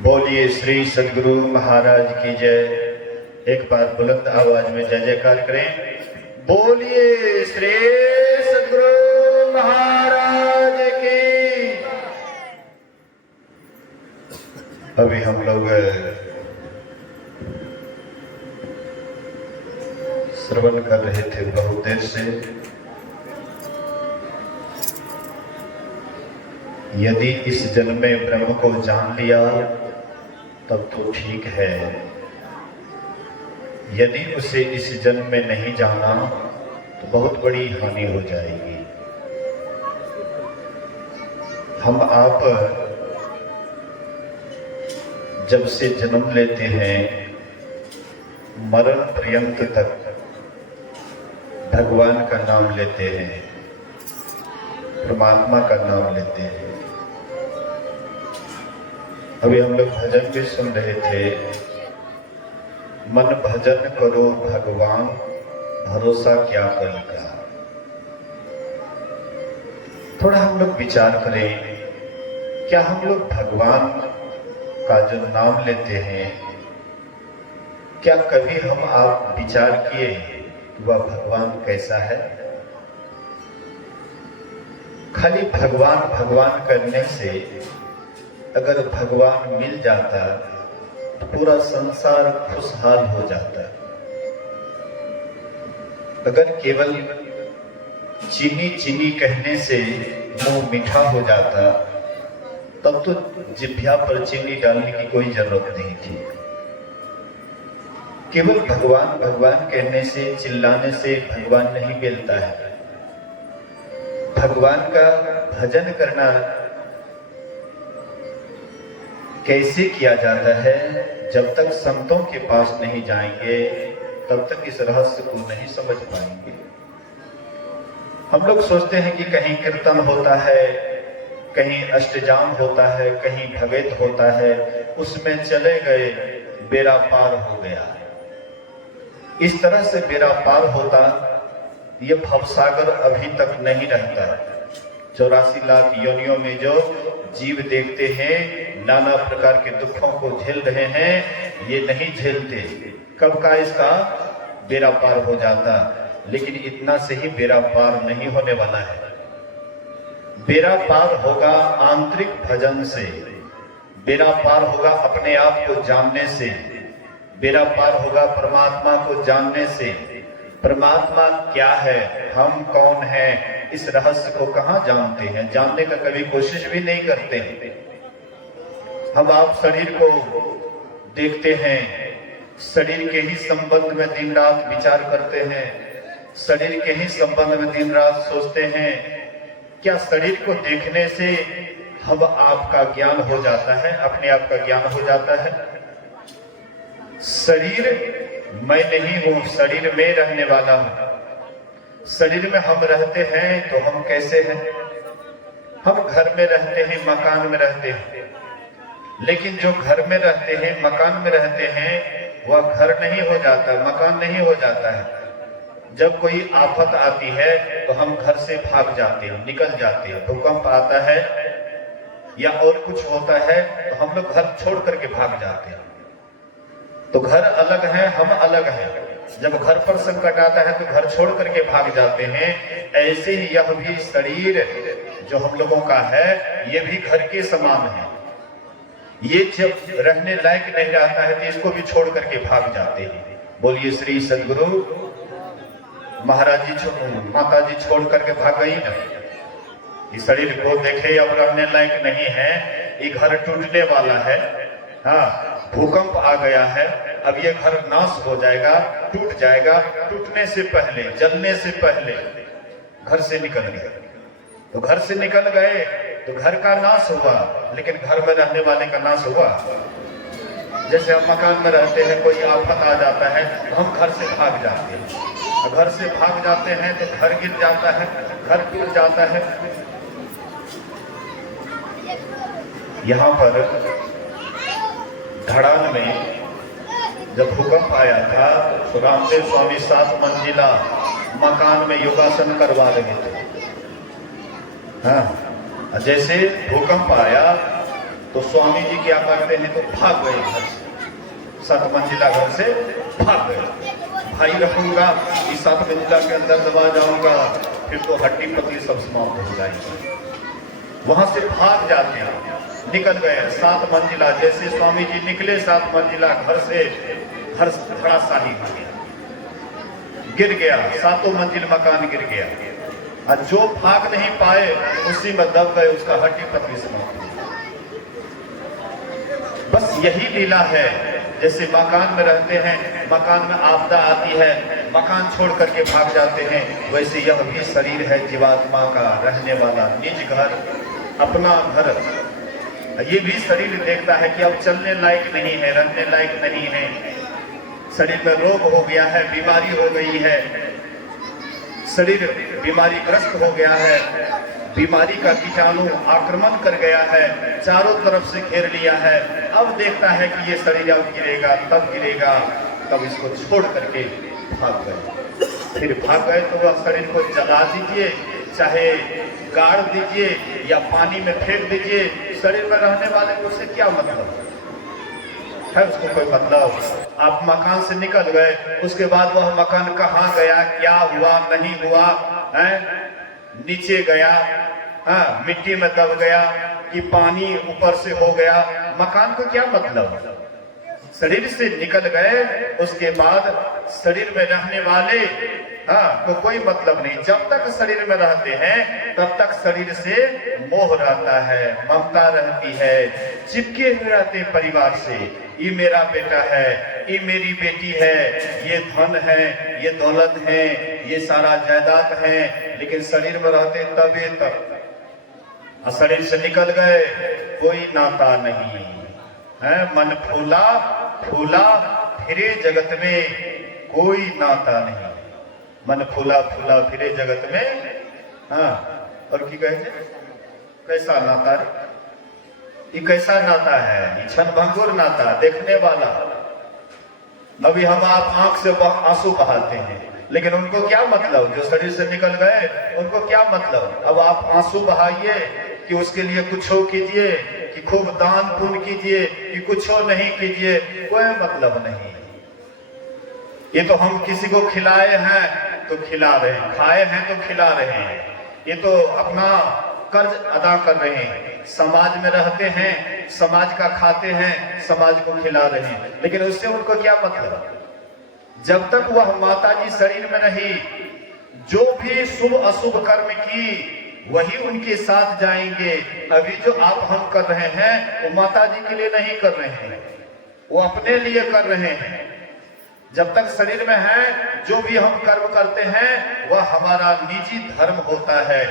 बोलिए श्री सद्गुरु महाराज की जय। एक बार बुलंद आवाज में जय जयकार करें। बोलिए श्री सद्गुरु महाराज की। अभी हम लोग श्रवण कर रहे थे बहुत देर से। यदि इस जन्म में ब्रह्म को जान लिया तब तो ठीक है, यदि उसे इस जन्म में नहीं जाना तो बहुत बड़ी हानि हो जाएगी। हम आप जब से जन्म लेते हैं मरण पर्यंत तक भगवान का नाम लेते हैं, परमात्मा का नाम लेते हैं। अभी हम लोग भजन भी सुन रहे थे। मन भजन करो भगवान, भरोसा क्या कल का। थोड़ा हम लोग विचार करें, क्या हम लोग भगवान का जो नाम लेते हैं, क्या कभी हम आप विचार किए कि वह भगवान कैसा है? खाली भगवान भगवान करने से अगर भगवान मिल जाता तो पूरा संसार खुशहाल हो जाता। अगर केवल चीनी चीनी कहने से मुंह मीठा हो जाता तब तो जिभ्या पर चीनी डालने की कोई जरूरत नहीं थी। केवल भगवान भगवान कहने से, चिल्लाने से भगवान नहीं मिलता है। भगवान का भजन करना कैसे किया जाता है? जब तक संतों के पास नहीं जाएंगे तब तक इस रहस्य को नहीं समझ पाएंगे। हम लोग सोचते हैं कि कहीं कीर्तन होता है, कहीं अष्टजाम होता है, कहीं भगवत होता है, उसमें चले गए, बेड़ा पार हो गया। इस तरह से बेड़ा पार होता, ये भवसागर अभी तक नहीं रहता। 84 लाख योनियों में जो जीव देखते हैं, नाना प्रकार के दुखों को झेल रहे हैं, ये नहीं झेलते। कब का इसका बेड़ा पार हो जाता, लेकिन इतना से ही बेड़ा पार नहीं होने वाला है। बेड़ा पार होगा आंतरिक भजन से, बेड़ा पार होगा अपने आप को जानने से, बेड़ा पार होगा परमात्मा को जानने से। परमात्मा क्या है, हम कौन हैं, इस रहस्य को कहाँ जानते हैं? जानने का कभी कोशिश भी नहीं करते हैं। हम आप शरीर को देखते हैं, शरीर के ही संबंध में दिन रात विचार करते हैं, शरीर के ही संबंध में दिन रात सोचते हैं। क्या शरीर को देखने से हम आपका ज्ञान हो जाता है, अपने आप का ज्ञान हो जाता है? शरीर मैं नहीं हूं, शरीर में रहने वाला हूं। शरीर में हम रहते हैं तो हम कैसे हैं? हम घर में रहते हैं, मकान में रहते हैं, लेकिन जो घर में रहते हैं, मकान में रहते हैं, वह घर नहीं हो जाता, मकान नहीं हो जाता है। जब कोई आफत आती है तो हम घर से भाग जाते हैं, निकल जाते हैं। भूकंप आता है या और कुछ होता है तो हम लोग घर छोड़ करके भाग जाते हैं। तो घर अलग है, हम अलग हैं। जब घर पर संकट आता है तो घर छोड़ करके भाग जाते हैं। ऐसे ही यह भी शरीर जो हम लोगों का है, ये भी घर के समान है। ये जब रहने लायक नहीं रहता है तो इसको भी छोड़ करके भाग जाते हैं। बोलिए श्री सद्गुरु महाराज जी, माता जी छोड़ करके भाग गई ना। इस शरीर को देखे अब रहने लायक नहीं है, ये घर टूटने वाला है। हाँ, भूकंप आ गया है, अब ये घर नाश हो जाएगा, टूट जाएगा। टूटने से पहले, जलने से पहले घर से निकल गए। तो घर से निकल गए तो घर का नाश हुआ, लेकिन घर में रहने वाले का नाश हुआ। जैसे हम मकान में रहते हैं, कोई आफत आ जाता है तो हम घर से भाग जाते हैं। घर से भाग जाते हैं तो घर गिर जाता है, घर टूट जाता है। यहाँ पर धड़ान में जब भूकंप आया था तो रामदेव स्वामी 7 मंजिला मकान में योगासन करवा रहे थे। हाँ, जैसे भूकंप आया तो स्वामी जी क्या करते हैं, तो भाग गए घर से, 7 मंजिला घर से भाग गए। भाई रहूंगा इस 7 मंजिला के अंदर दबा जाऊंगा, फिर तो हड्डी पतली सब समाप्त हो जाएगी। वहां से भाग जाते हैं, निकल गए 7 मंजिला। जैसे स्वामी जी निकले 7 मंजिला घर से, घर धड़ाशाही हो गया, गिर गया, 7 मंजिल मकान गिर गया। और जो भाग नहीं पाए उसी में दब गए, उसका हड्डी पतली समाप्त हो गई। बस यही लीला है। जैसे मकान में रहते हैं, मकान में आपदा आती है, मकान छोड़ करके भाग जाते हैं, वैसे यह भी शरीर है जीवात्मा का रहने वाला निज घर, अपना घर। ये भी शरीर देखता है कि अब चलने लायक नहीं है, रहने लायक नहीं है, शरीर में रोग हो गया है, बीमारी हो गई है, शरीर बीमारी ग्रस्त हो गया है, बीमारी का कीटाणु आक्रमण कर गया है, चारों तरफ से घेर लिया है। अब देखता है कि ये शरीर अब गिरेगा, तब गिरेगा, तब इसको छोड़ करके भाग गए। फिर भाग गए तो वह शरीर को जला दीजिए, चाहे गाड़ दीजिए या पानी में फेंक दीजिए, शरीर में रहने वाले को उससे क्या मतलब है, उसको कोई मतलब। आप मकान से निकल गए, उसके बाद वह मकान कहाँ गया, क्या हुआ, नहीं हुआ है, नीचे गया, मिट्टी में दब गया कि पानी ऊपर से हो गया, मकान को क्या मतलब। शरीर से निकल गए, उसके बाद शरीर में रहने वाले तो कोई मतलब नहीं। जब तक शरीर में रहते हैं तब तक शरीर से मोह रहता है, ममता रहती है, चिपके हुए रहते हैं परिवार से। ये मेरा बेटा है, ये मेरी बेटी है, ये धन है, ये दौलत है, ये सारा जायदाद है, लेकिन शरीर में रहते तबे तक। शरीर से निकल गए, कोई नाता नहीं है, मन फूला फूला फिरे जगत में कोई नाता नहीं। मन फूला फूला फिरे जगत में, और की कहे कैसा नाता है, ये कैसा नाता है, ये क्षणभंगुर नाता, देखने वाला। अभी हम आप आंख से आंसू बहाते हैं, लेकिन उनको क्या मतलब, जो शरीर से निकल गए उनको क्या मतलब। अब आप आंसू बहाइए कि उसके लिए कुछ हो कीजिए, कि खूब दान पुण्य कीजिए, कि कुछ हो नहीं कीजिए, कोई मतलब नहीं। ये तो हम किसी को खिलाए हैं तो खिला रहे हैं, खाए हैं तो खिला रहे हैं, ये तो अपना कर्ज अदा कर रहे हैं। समाज में रहते हैं, समाज का खाते हैं, समाज को खिला रहे हैं, लेकिन उससे उनको क्या मतलब। जब तक वह माता जी शरीर में रही, जो भी शुभ अशुभ कर्म की वही उनके साथ जाएंगे। अभी जो आप हम कर रहे हैं वो माता जी के लिए नहीं कर रहे हैं, वो अपने लिए कर रहे हैं। जब तक शरीर में है, जो भी हम कर्म करते हैं वह हमारा निजी धर्म होता है,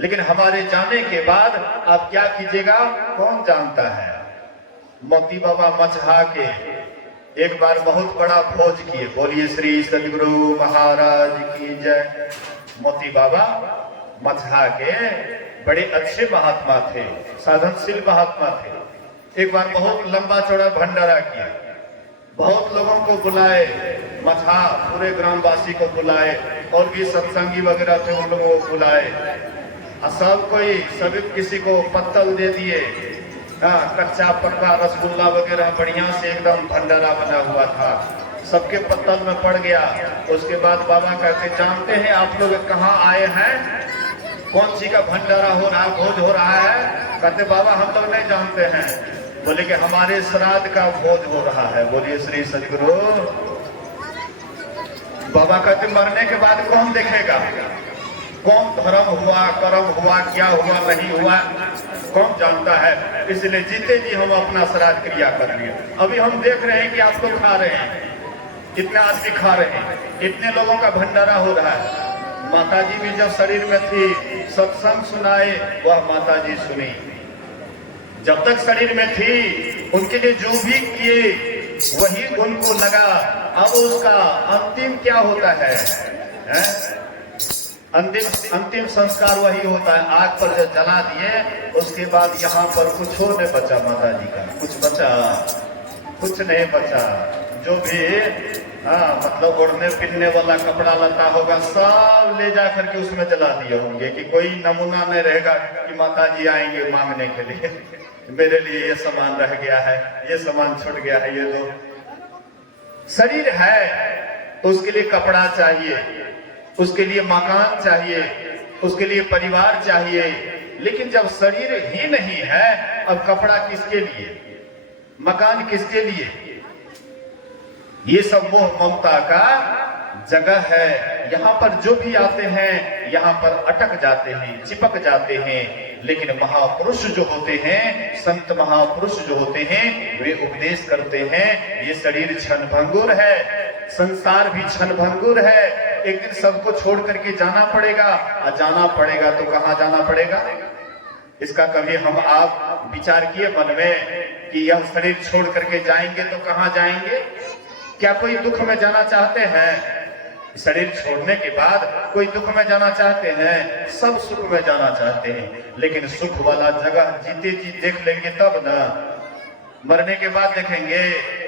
लेकिन हमारे जाने के बाद आप क्या कीजिएगा कौन जानता है। मोती बाबा मचहा के एक बार बहुत बड़ा भोज किए, बोलिए श्री सदगुरु महाराज की जय। मोती बाबा मचहा के बड़े अच्छे महात्मा थे, साधनशील महात्मा थे। एक बार बहुत लंबा चौड़ा भंडारा किया, बहुत लोगों को बुलाए, मचहा पूरे ग्रामवासी को बुलाए, और भी सत्संगी वगैरह थे उन लोगों को बुलाए। सब कोई सभी किसी को पत्तल दे दिए, कच्चा पक्का रसगुल्ला वगैरह बढ़िया से एकदम भंडारा बना हुआ था, सबके पत्तल में पड़ गया। उसके बाद बाबा कहते, जानते हैं आप लोग कहाँ आए हैं, कौन सी का भंडारा हो रहा, भोज हो रहा है। कहते बाबा हम लोग नहीं जानते हैं। बोले कि हमारे श्राद्ध का भोज हो रहा है। बोलिए श्री सदगुरु। बाबा कहते मरने के बाद कौन देखेगा, कौन धर्म हुआ, कर्म हुआ, क्या हुआ, नहीं हुआ, कौन जानता है। इसलिए जीते जी हम अपना श्राद्ध क्रिया कर लिए। अभी हम देख रहे हैं कि आप लोग खा रहे हैं, इतने आदमी खा रहे हैं, इतने लोगों का भंडारा हो रहा है। माता जी भी जब शरीर में थी, सत्संग सुनाए वह माता जी सुनी। जब तक शरीर में थी उनके लिए जो भी किए वही उनको लगा। अब उसका अंतिम क्या होता है, अंतिम संस्कार वही होता है। आग पर जब जला दिए उसके बाद यहाँ पर कुछ हो नहीं बचा, माता जी का कुछ बचा, कुछ नहीं बचा। जो भी मतलब ओढ़ने पहनने वाला कपड़ा लता होगा सब ले जा करके उसमें जला दिए होंगे, कि कोई नमूना नहीं रहेगा कि माता जी आएंगे मांगने के लिए। मेरे लिए ये सामान रह गया है, ये सामान छूट गया है, ये दो। शरीर है तो उसके लिए कपड़ा चाहिए, उसके लिए मकान चाहिए, उसके लिए परिवार चाहिए। लेकिन जब शरीर ही नहीं है, अब कपड़ा किसके लिए, मकान किसके लिए? ये सब मोह ममता का जगह है। यहाँ पर जो भी आते हैं यहाँ पर अटक जाते हैं, चिपक जाते हैं। लेकिन महापुरुष जो होते हैं, संत महापुरुष जो होते हैं, वे उपदेश करते हैं ये शरीर क्षणभंगुर है, संसार भी क्षणभंगुर है, एक दिन सबको छोड़ करके जाना पड़ेगा। और जाना पड़ेगा तो कहाँ जाना पड़ेगा? इसका कभी हम आप विचार किए मन में कि यह शरीर छोड़ करके जाएंगे तो कहाँ जाएंगे? क्या कोई दुख में जाना चाहते हैं? शरीर छोड़ने के बाद कोई दुख में जाना चाहते हैं? सब सुख में जाना चाहते हैं। लेकिन सुख वाला जगह जीते जी देख लेंगे तब ना, मरने के बाद देखेंगे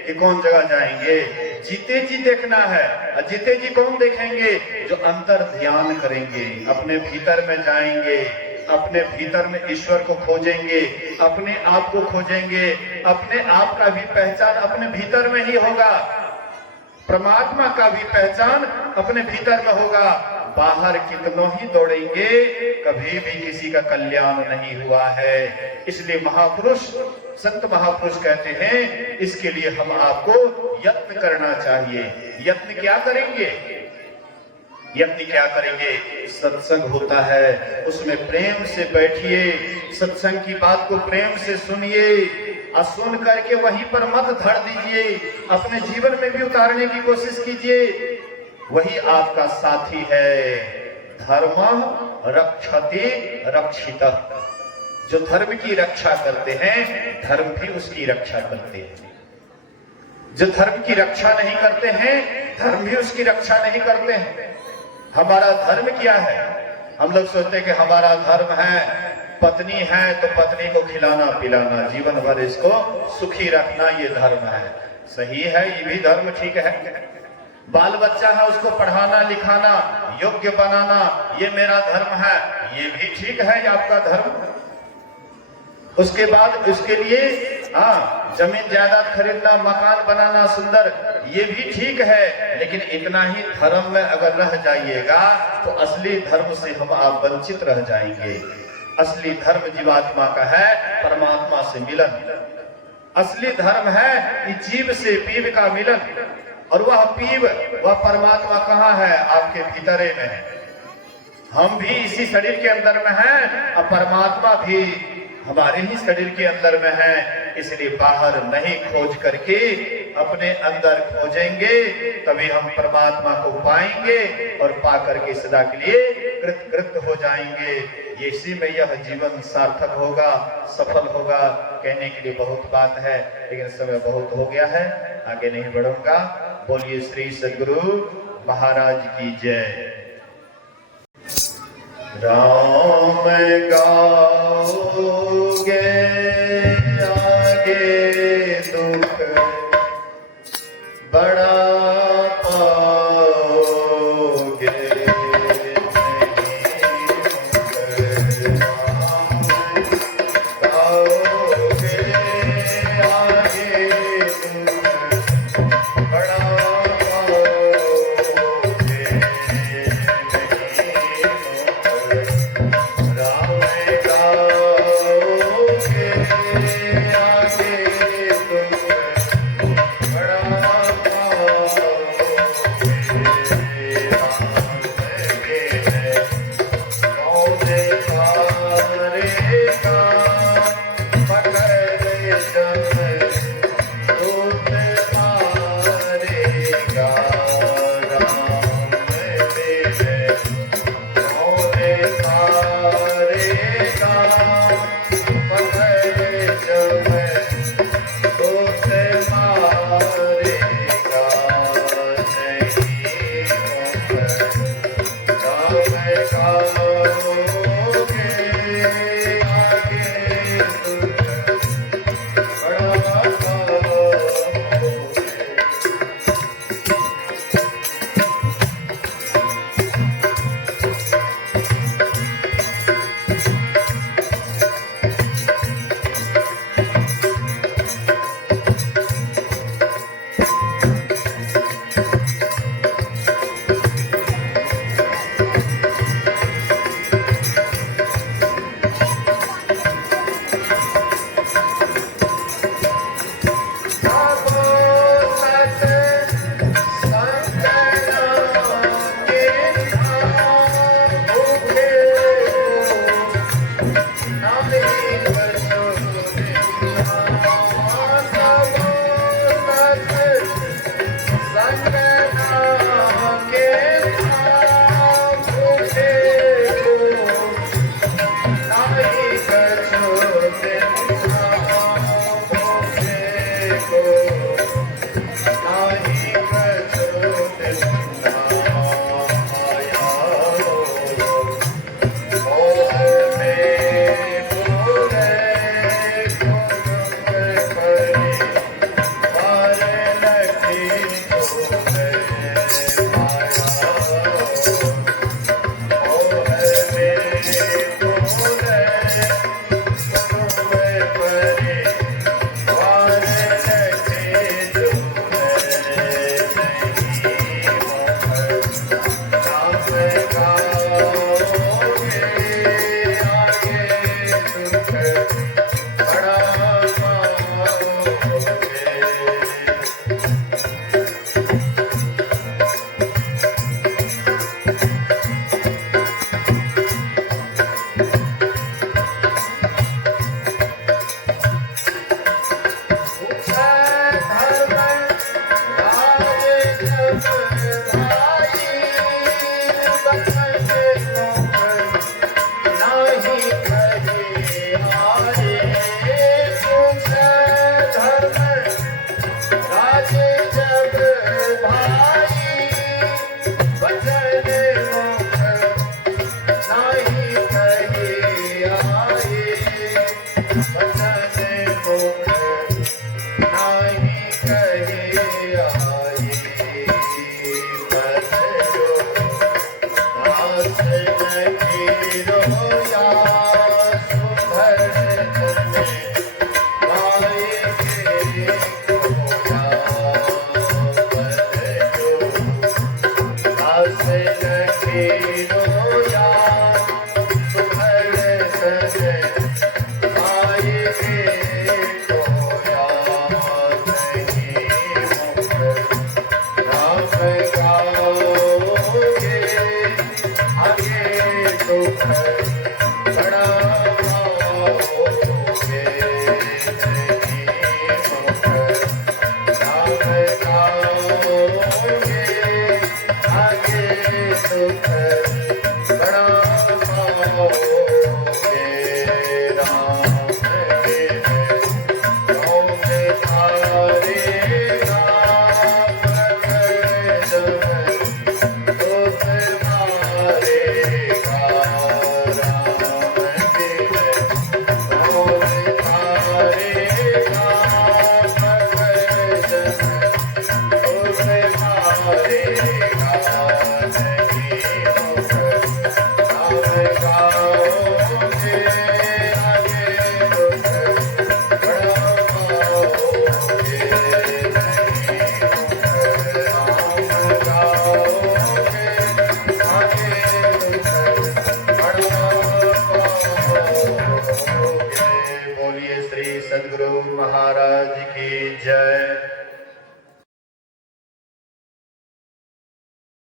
कि कौन जगह जाएंगे। जीते जी देखना है। और जीते जी कौन देखेंगे? जो अंतर ध्यान करेंगे, अपने भीतर में जाएंगे, अपने भीतर में ईश्वर को खोजेंगे, अपने आप को खोजेंगे। अपने आप का भी पहचान अपने भीतर में ही होगा, परमात्मा का भी पहचान अपने भीतर में होगा। बाहर कितनों ही दौड़ेंगे, कभी भी किसी का कल्याण नहीं हुआ है। इसलिए महापुरुष, संत महापुरुष कहते हैं इसके लिए हम आपको यत्न करना चाहिए। यत्न क्या करेंगे? यत्न क्या करेंगे? सत्संग होता है, उसमें प्रेम से बैठिए, सत्संग की बात को प्रेम से सुनिए और सुन करके वहीं पर मत धर दीजिए, अपने जीवन में भी उतारने की कोशिश कीजिए। वही आपका साथी है। धर्म रक्षति रक्षितः। जो धर्म की रक्षा करते हैं, धर्म भी उसकी रक्षा करते हैं। जो धर्म की रक्षा नहीं करते हैं, धर्म भी उसकी रक्षा नहीं करते हैं। हमारा धर्म क्या है? हम लोग सोचते हैं कि हमारा धर्म है, पत्नी है तो पत्नी को खिलाना पिलाना, जीवन भर इसको सुखी रखना, ये धर्म है। सही है, ये भी धर्म ठीक है। बाल बच्चा है, उसको पढ़ाना लिखाना, योग्य बनाना, ये मेरा धर्म है, ये भी ठीक है, ये आपका धर्म। उसके बाद उसके लिए जमीन जायदाद खरीदना, मकान बनाना सुंदर, ये भी ठीक है। लेकिन इतना ही धर्म में अगर रह जाइएगा तो असली धर्म से हम आप वंचित रह जाएंगे। असली धर्म जीवात्मा का है, परमात्मा से मिलन। असली धर्म है कि जीव से पीव का मिलन। और वह पीव, वह परमात्मा कहाँ है? आपके भीतरे में है। हम भी इसी शरीर के अंदर में हैं और परमात्मा भी हमारे ही शरीर के अंदर में है। इसलिए बाहर नहीं खोज करके अपने अंदर खोजेंगे, तभी हम परमात्मा को पाएंगे और पा करके सदा के लिए कृत हो जाएंगे। इसी में यह जीवन सार्थक होगा, सफल होगा। कहने के लिए बहुत बात है, लेकिन समय बहुत हो गया है, आगे नहीं बढ़ूंगा। बोलिए श्री सद्गुरु महाराज की जय। राम गाओगे आगे दुख बड़ा पाओगे, गाओगे आगे दुख बड़ा पाओगे। जय।